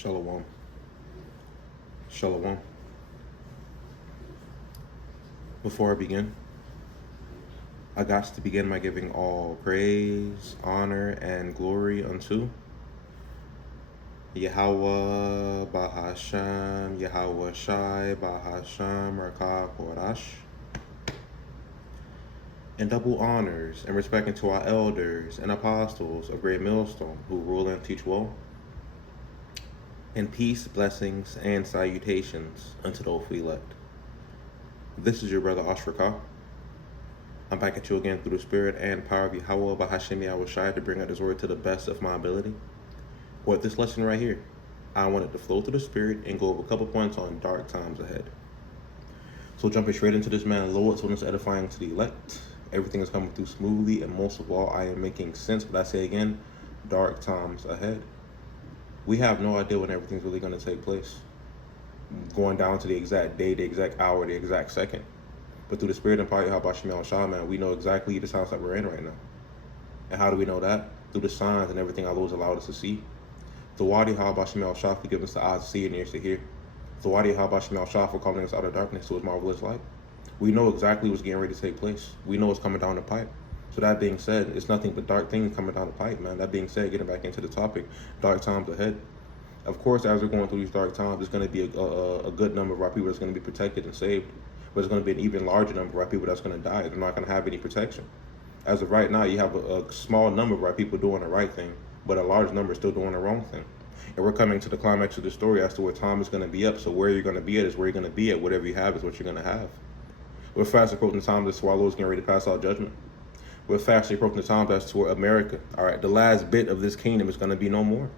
Shalom. Shalom. Before I begin, I got to begin by giving all praise, honor, and glory unto Yahweh Bahasham, Yahweh Shai Bahasham Rakah Korash, and double honors and respect to our elders and apostles of Great Millstone who rule and teach well, and peace, blessings, and salutations unto the hopefully elect. This is your brother Ahsh-Rawchaa. I'm back at you again through the spirit and power of Yahweh Bahasham Yahweh Shai to bring out this word to the best of my ability. With this lesson right here, I wanted to flow through the spirit and go over a couple points on dark times ahead. So jumping straight into this, man, Lord, so it's edifying to the elect. Everything is coming through smoothly, and most of all, I am making sense. But I say again, dark times ahead. We have no idea when everything's really going to take place. Going down to the exact day, the exact hour, the exact second. But through the spirit and power of Yahweh Shai, man, we know exactly the times that we're in right now. And how do we know that? Through the signs and everything Allah's allowed us to see. The Wadi Yahweh Shai for giving us the eyes to see and ears to hear. The Wadi Yahweh Shai for calling us out of darkness to his marvelous light. We know exactly what's getting ready to take place. We know what's coming down the pipe. So that being said, it's nothing but dark things coming down the pipe, man. That being said, getting back into the topic, dark times ahead. Of course, as we're going through these dark times, there's going to be a good number of our people that's going to be protected and saved. But there's going to be an even larger number of our people that's going to die. They're not going to have any protection. As of right now, you have a small number of our people doing the right thing, but a large number is still doing the wrong thing. And we're coming to the climax of the story as to where time is going to be up. So where you're going to be at is where you're going to be at. Whatever you have is what you're going to have. We're fast approaching the time that Swallow's getting ready to pass out judgment. We're fast approaching the time that's toward America. All right, the last bit of this kingdom is going to be no more.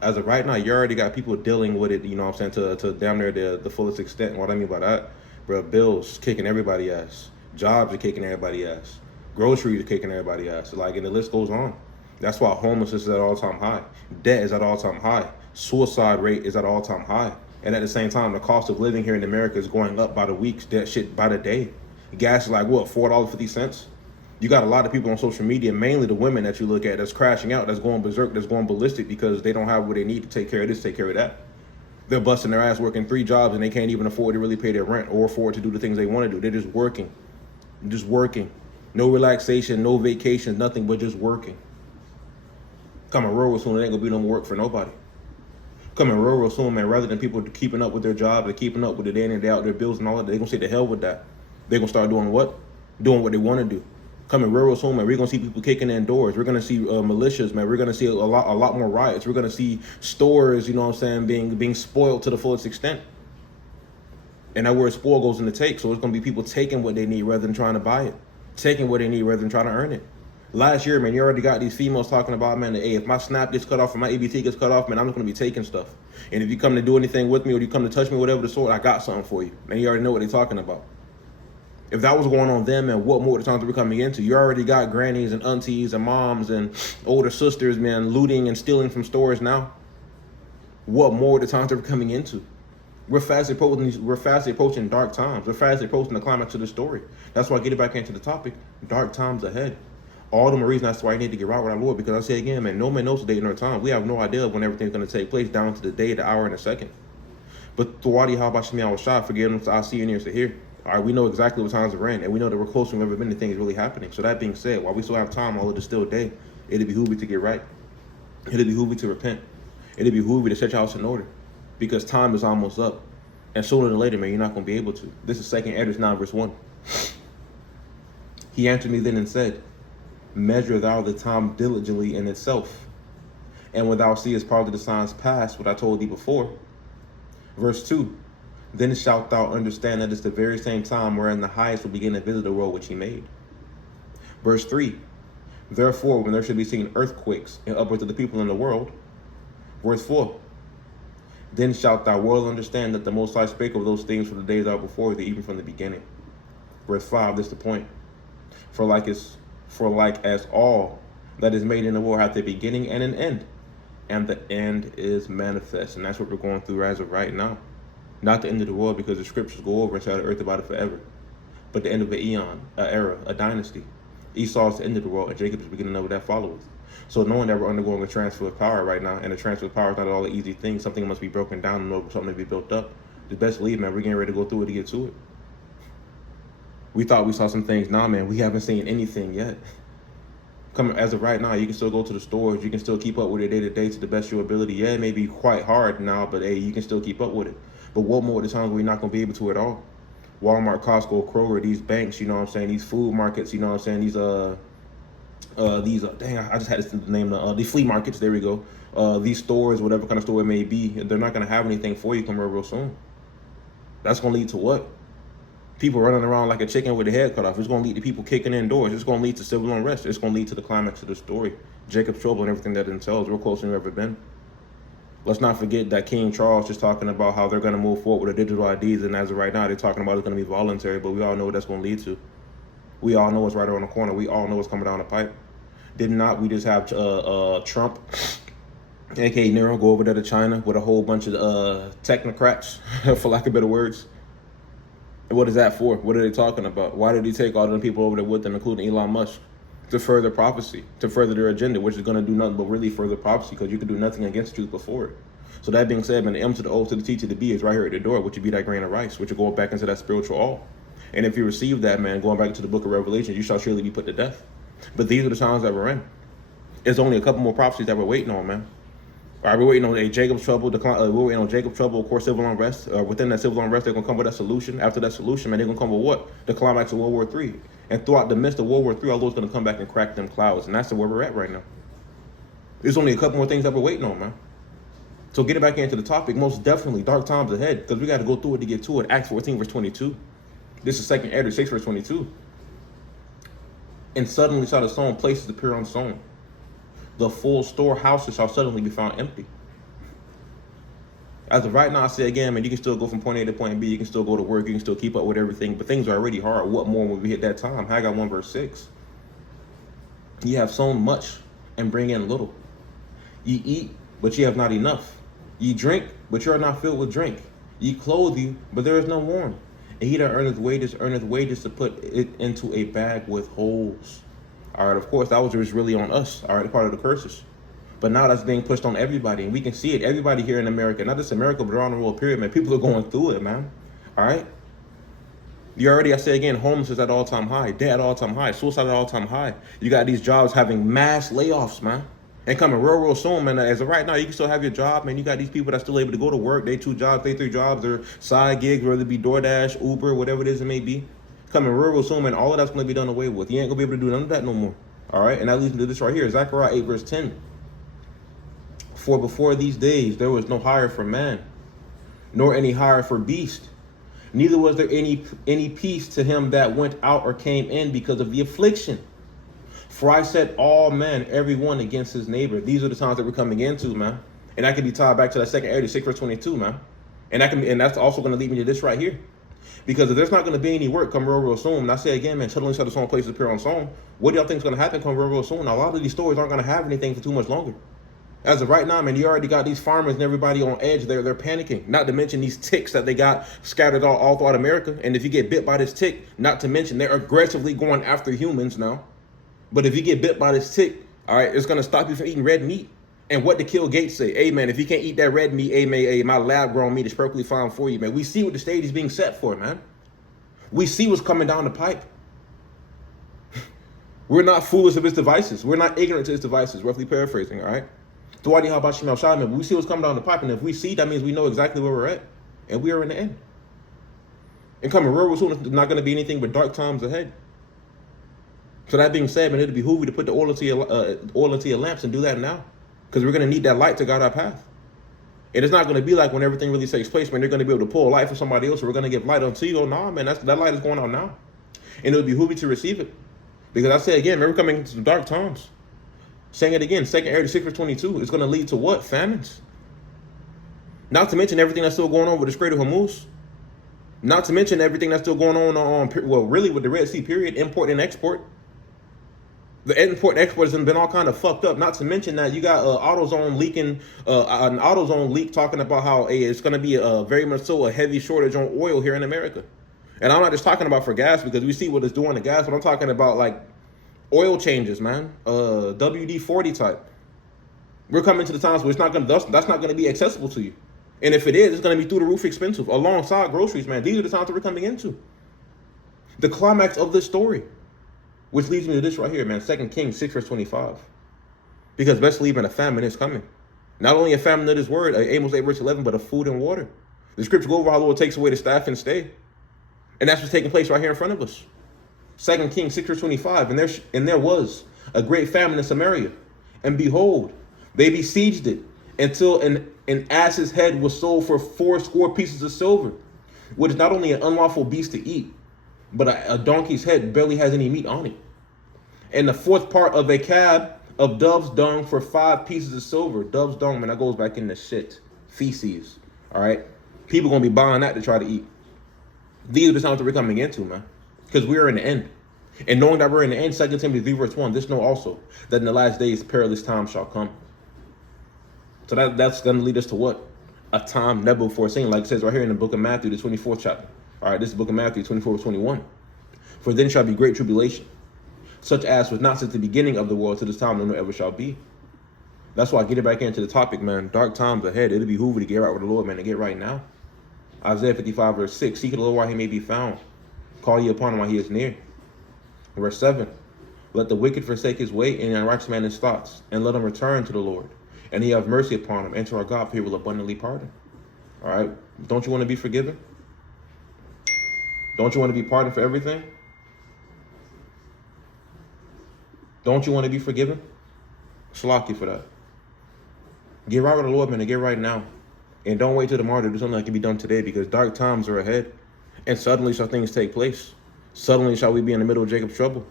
As of right now, you already got people dealing with it, you know what I'm saying, to damn near the fullest extent. And what I mean by that, bro, bills kicking everybody ass. Jobs are kicking everybody ass. Groceries are kicking everybody ass. Like, and the list goes on. That's why homelessness is at all-time high. Debt is at all-time high. Suicide rate is at all-time high. And at the same time, the cost of living here in America is going up by the weeks, that shit by the day. Gas is like, what, $4.50? You got a lot of people on social media, mainly the women that you look at, that's crashing out, that's going berserk, that's going ballistic because they don't have what they need to take care of this, take care of that. They're busting their ass working 3 jobs and they can't even afford to really pay their rent or afford to do the things they want to do. They're just working. Just working. No relaxation, no vacation, nothing but just working. Coming rural soon, it ain't gonna be no more work for nobody. Coming rural soon, man, rather than people keeping up with their job, they're keeping up with the day in and day out, their bills and all that, they're gonna say the hell with that. They're gonna start doing what? Doing what they want to do. Coming rural soon, man, we're gonna see people kicking in doors. We're gonna see militias, man. We're gonna see a lot more riots. We're gonna see stores, you know what I'm saying, being spoiled to the fullest extent. And that word spoil goes into take. So it's gonna be people taking what they need rather than trying to buy it. Taking what they need rather than trying to earn it. Last year, man, you already got these females talking about, man, hey, if my snap gets cut off or my EBT gets cut off, man, I'm just gonna be taking stuff. And if you come to do anything with me or you come to touch me, whatever the sort, I got something for you. And you already know what they're talking about. If that was going on then, man, what more the times that we're coming into? You already got grannies and aunties and moms and older sisters, man, looting and stealing from stores now. What more the times that we're coming into? We're fast approaching dark times. We're fast approaching the climax of the story. That's why I get it back into the topic, dark times ahead. All the more reason that's why I need to get right with our Lord, because I say again, man, no man knows the day nor time. We have no idea when everything's going to take place down to the day, the hour, and the second. But the Wadi Yahweh Shai, forgive them, so I see and ears to hear. All right, we know exactly what times we're in, and we know that we're closer than we've ever been to things really happening. So that being said, while we still have time, all of the still day, it'll behoove you to get right. It'll behoove you to repent. It'll behoove you to set your house in order, because time is almost up. And sooner than later, man, you're not going to be able to. This is 2 Esdras 9, verse 1. He answered me then and said, measure thou the time diligently in itself, and when thou seest part of the signs past, what I told thee before. Verse 2, then shalt thou understand that it's the very same time wherein the highest will begin to visit the world which he made. Verse 3, therefore, when there should be seen earthquakes and upwards of the people in the world. Verse 4, then shalt thou well understand that the Most High spake of those things for the days out before thee, even from the beginning. Verse 5, this is the point. For like as all that is made in the world hath a beginning and an end, and the end is manifest. And that's what we're going through as of right now. Not the end of the world, because the scriptures go over and say the earth about it forever, but the end of an eon, an era, a dynasty. Esau is the end of the world, and Jacob is the beginning of it that followeth. So knowing that we're undergoing a transfer of power right now, and the transfer of power is not all an easy thing, something must be broken down in order for something to be built up. The best believe, man, we're getting ready to go through it to get to it. We thought we saw some things. Nah, man, we haven't seen anything yet. Coming as of right now, you can still go to the stores. You can still keep up with it day to day to the best of your ability. Yeah, it may be quite hard now, but hey, you can still keep up with it. But what more of the times we're not going to be able to at all? Walmart, Costco, Kroger, these banks, you know what I'm saying? These food markets, you know what I'm saying? Dang, I just had to name the flea markets. There we go. These stores, whatever kind of store it may be, they're not going to have anything for you come real soon. That's going to lead to what? People running around like a chicken with a head cut off. It's going to lead to people kicking in doors. It's going to lead to civil unrest. It's going to lead to the climax of the story. Jacob's trouble and everything that entails. We're closer than we've ever been. Let's not forget that King Charles just talking about how they're going to move forward with the digital IDs, and as of right now, they're talking about it's going to be voluntary, but we all know what that's going to lead to. We all know what's right around the corner. We all know what's coming down the pipe. Did not we just have Trump, aka Nero, go over there to China with a whole bunch of technocrats, for lack of better words? And what is that for? What are they talking about? Why did he take all them people over there with them, including Elon Musk? To further prophecy, to further their agenda, which is going to do nothing but really further prophecy, because you can do nothing against truth before it. So that being said, man, the M to the O to the T to the B is right here at the door, which would be that grain of rice, which will go back into that spiritual all. And if you receive that, man, going back to the book of Revelation, you shall surely be put to death. But these are the times that we're in. There's only a couple more prophecies that we're waiting on, man. All right, we're waiting on a Jacob's trouble. We're waiting on Jacob's trouble, of course, civil unrest. Within that civil unrest, they're going to come with a solution. After that solution, man, they're going to come with what? The climax of World War III. And throughout the midst of World War III, our Lord's going to come back and crack them clouds. And that's where we're at right now. There's only a couple more things that we're waiting on, man. So getting back into the topic, most definitely dark times ahead, because we got to go through it to get to it. Acts 14, verse 22. This is 2 Ezra 6, verse 22. And suddenly shall the sown places appear unsown. The full storehouses shall suddenly be found empty. As of right now, I say again, man, you can still go from point A to point B. You can still go to work. You can still keep up with everything. But things are already hard. What more when we hit that time? Haggai 1, verse 6. Ye have sown much and bring in little. Ye eat, but ye have not enough. Ye drink, but ye are not filled with drink. Ye clothe you, but there is no warm. And he that earneth wages to put it into a bag with holes. All right, of course, that was just really on us. All right, part of the curses. But now that's being pushed on everybody. And we can see it. Everybody here in America, not just America, but around the world, period, man. People are going through it, man. All right? I say again, homelessness at all-time high. Debt at all-time high. Suicide at all-time high. You got these jobs having mass layoffs, man. And coming real soon, man. As of right now, you can still have your job, man. You got these people that's still able to go to work. They 2 jobs, they 3 jobs. Their side gigs, whether it be DoorDash, Uber, whatever it is it may be. Coming real soon, man. All of that's going to be done away with. You ain't going to be able to do none of that no more. All right? And that leads me to this right here. Zechariah 8, verse 10. For before these days there was no hire for man, nor any hire for beast. Neither was there any peace to him that went out or came in because of the affliction. For I set all men, every one against his neighbor. These are the times that we're coming into, man. And that can be tied back to that 2 Ezra 6, verse 22, man. And that's also going to lead me to this right here. Because if there's not going to be any work come real soon, and I say again, man, suddenly shall the sown places appear unsown. What do y'all think is going to happen come real soon? Now, a lot of these stores aren't going to have anything for too much longer. As of right now, man, you already got these farmers and everybody on edge. They're panicking. Not to mention these ticks that they got scattered all throughout America. And if you get bit by this tick, not to mention they're aggressively going after humans now. But if you get bit by this tick, all right, it's going to stop you from eating red meat. And what did Bill Gates say? Hey, man, if you can't eat that red meat, hey, my lab-grown meat is perfectly fine for you, man. We see what the stage is being set for, man. We see what's coming down the pipe. We're not foolish of his devices. We're not ignorant to his devices, roughly paraphrasing, all right? How about Ahsh-Rawchaa, man? We see what's coming down the pipe, and if we see, that means we know exactly where we're at, and we are in the end. And coming real soon, it's not going to be anything but dark times ahead. So that being said, man, it'd behoove you to put the oil into your lamps and do that now, because we're going to need that light to guide our path. And it's not going to be like when everything really takes place, man. They're going to be able to pull a light for somebody else, or we're going to give light unto you. Oh, no, man, that light is going on now, and it would behoove you to receive it, because I say again, man, we're coming into dark times. Saying it again, 2 Ezra 6, verse 22, it's going to lead to what? Famines. Not to mention everything that's still going on with the Strait of Hormuz. Not to mention everything that's still going on really with the Red Sea period, import and export. The import and export has been all kind of fucked up. Not to mention that you got AutoZone leaking, an AutoZone leak talking about how it's going to be very much so a heavy shortage on oil here in America. And I'm not just talking about for gas, because we see what it's doing to gas, but I'm talking about like Oil changes, man. WD-40 type. We're coming to the times where it's not gonna that's not gonna be accessible to you. And if it is, it's gonna be through the roof expensive, alongside groceries, man. These are the times that we're coming into. The climax of this story, which leads me to this right here, man. 2 Kings 6 verse 25. Because best believe in a famine is coming. Not only a famine of this word, Amos 8 verse 11, but of food and water. The scripture go over how the Lord takes away the staff and stay. And that's what's taking place right here in front of us. 2 Kings 6 verse 25. And there was a great famine in Samaria. And behold, they besieged it until an ass's head was sold for 80 pieces of silver, which is not only an unlawful beast to eat, but a donkey's head barely has any meat on it. And the fourth part of a cab of dove's dung for 5 pieces of silver. Dove's dung, man, that goes back into shit. Feces. All right? People going to be buying that to try to eat. These are the times that we're coming into, man. Because we are in the end. And knowing that we're in the end, 2 Timothy 3 verse 1, this know also that in the last days perilous times shall come. So that's going to lead us to what? A time never before seen. Like it says right here in the book of Matthew, the 24th chapter. All right, this is the book of Matthew, 24-21. For then shall be great tribulation, such as was not since the beginning of the world to this time, no ever shall be. That's why I get it back into the topic, man. Dark times ahead. It'll behoove to get right with the Lord, man, to get right now. Isaiah 55 verse 6, seek the Lord while he may be found. Call ye upon him while he is near. Verse 7, let the wicked forsake his way and the unrighteous man his thoughts, and let him return to the Lord, and he have mercy upon him, and to our God, for he will abundantly pardon. All right, don't you want to be forgiven? Don't you want to be pardoned for everything? Don't you want to be forgiven? Shalak you for that. Get right with the Lord, man, and get right now. And don't wait till tomorrow to do something that can be done today, because dark times are ahead. And suddenly shall things take place. Suddenly shall we be in the middle of Jacob's trouble.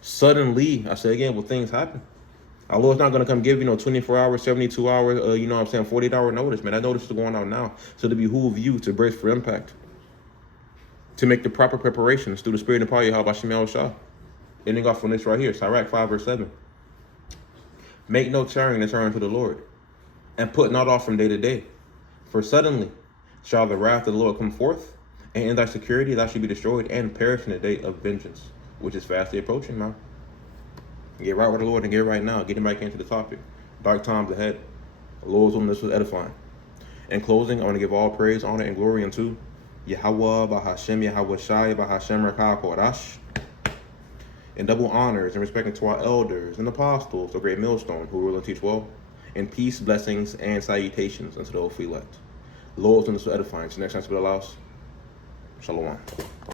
Suddenly, I say again, will things happen? Our Lord's not going to come give you 24 hours, 72 hours, 48-hour notice, man. That notice is going out now. So to behoove you to brace for impact. To make the proper preparations through the spirit and power of Ahsh-Rawchaa. Ending off from this right here, Sirach 5 verse 7. Make no tarrying to turn to the Lord, and put not off from day to day. For suddenly shall the wrath of the Lord come forth, and in thy security thou shalt be destroyed and perish in the day of vengeance, which is fastly approaching now. Get right with the Lord and get right now. Getting back into the topic. Dark times ahead. The Lord's willing, this was edifying. In closing, I want to give all praise, honor, and glory unto Yahweh, Bahashem, Yahweh Shai, Bahashem, Kodash. And double honors and respect to our elders and apostles, the great millstone, who rule and teach well. And peace, blessings, and salutations unto those who elect. Lord's willing, this was edifying. So next time, spirit allows. Shalom.